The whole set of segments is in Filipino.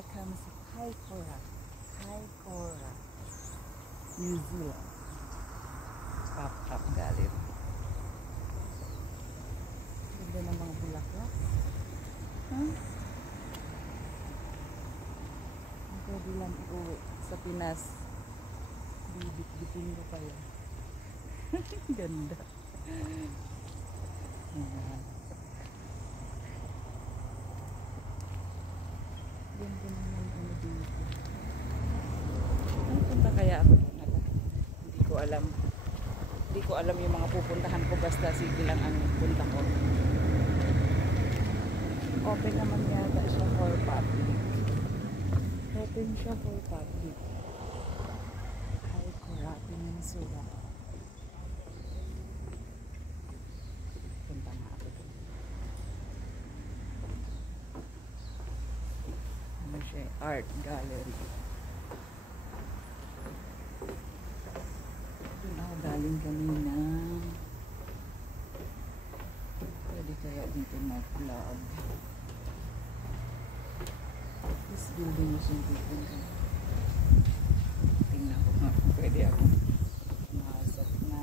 Welcome sa Kaikoura, Kaikoura, New Zealand. Pop-up gallery. Ganda ng mga bulaklak. Huh? Pwede lang iuwi sa Pinas. Bibit-bitin ko pa yan. Ganda. Ayan. Ganda naman ano dito. Ay, punta kaya ako doon? Hindi ko alam. Hindi ko alam yung mga pupuntahan ko. Basta sige lang ang punta ko. Open naman yata siya for public. Open siya for public. Kaikoura Peninsula. Punta nga ako doon. Ano siya? Art gallery. Doon ako galing kanina. Pwede kaya dito mag-vlog. This building is yung pupunta. Tingnan ko nga kung pwede ako masok na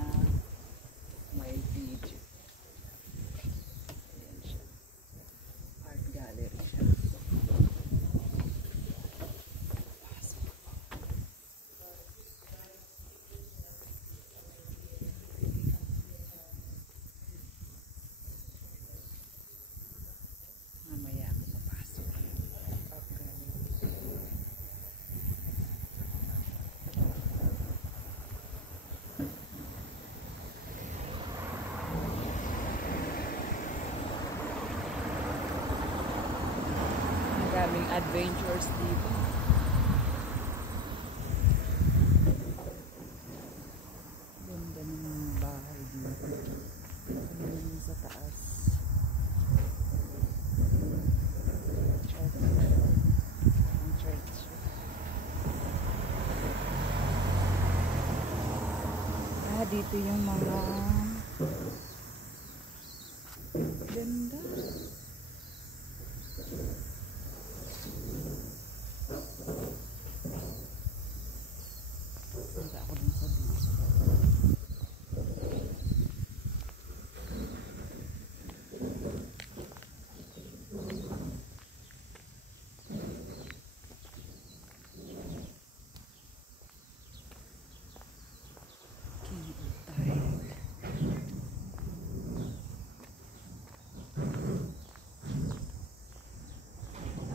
may video. Ayan siya. Art gallery siya. Pasok ako. Mamaya ako papasok. Art gallery. Maraming adventures dito. Ganda ng mga bahay dito. Hanggang sa taas. Church. Ang church. Dito yung mga ganda. Punta ako dun sa beach.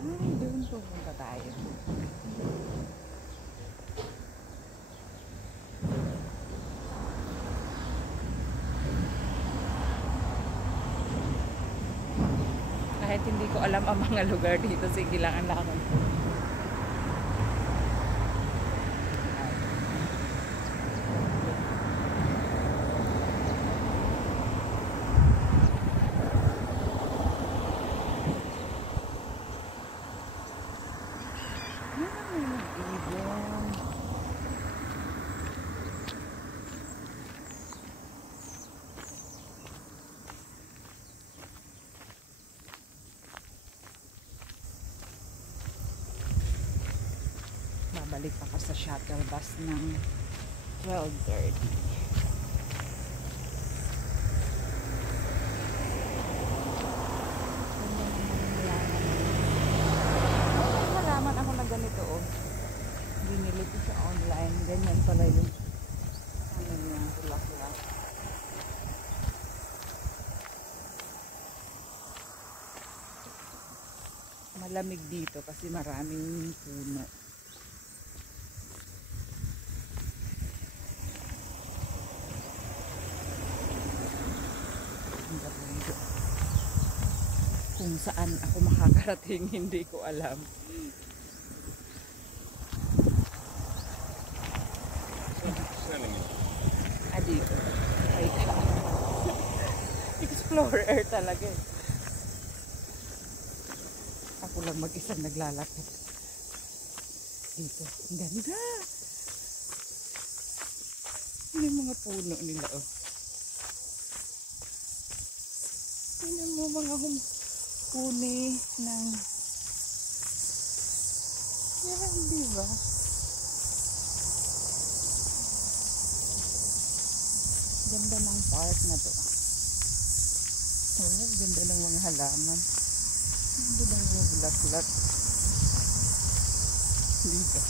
Ay, doon pupunta tayo. Kahit hindi ko alam ang mga lugar dito, sige lang ang lakad ko. Ibon. Babalik ako sa shuttle bus ng 12:30. Halaman ako na ganito oh. Binili ko sa online. Ganyan pala yung ano niya, bulaklak. Malamig dito kasi maraming puno. Kung saan ako makakarating, hindi ko alam. Dito. Ay ka. Explorer talaga eh. Ako lang mag-isang naglalakad. Dito. Ang ganda. Yun yung mga puno nila oh. Yun yung mga puni ng Yan, di ba? Ganda ng park na to. Oh, ganda ng mga halaman. Ganda ng mga bulaklak. Di ba?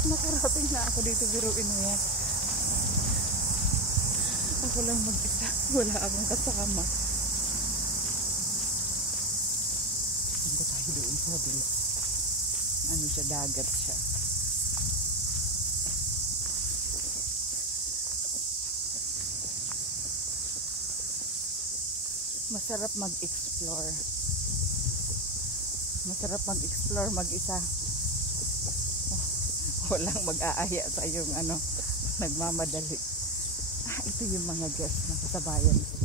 Nakarating na ako dito, biruin mo yan. Ako lang mag-isa. Wala akong kasama. Punta tayo doon sa kabila. Ano siya, dagat siya. Masarap mag-explore. Masarap mag-explore mag-isa. Walang mag-aaya sa yung ano, nagmamadali. Ito yung mga guests na kasabayan ko.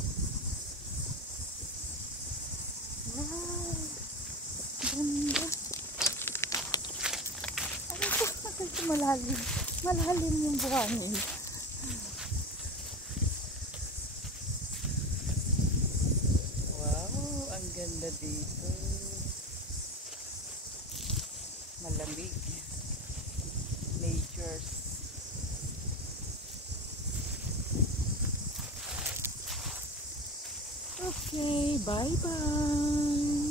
Wow! Ganda! Ano ito? Ito malalim. Malalim yung buhangin. Wow! Ang ganda dito. Malamig. Natures. Okay, bye-bye.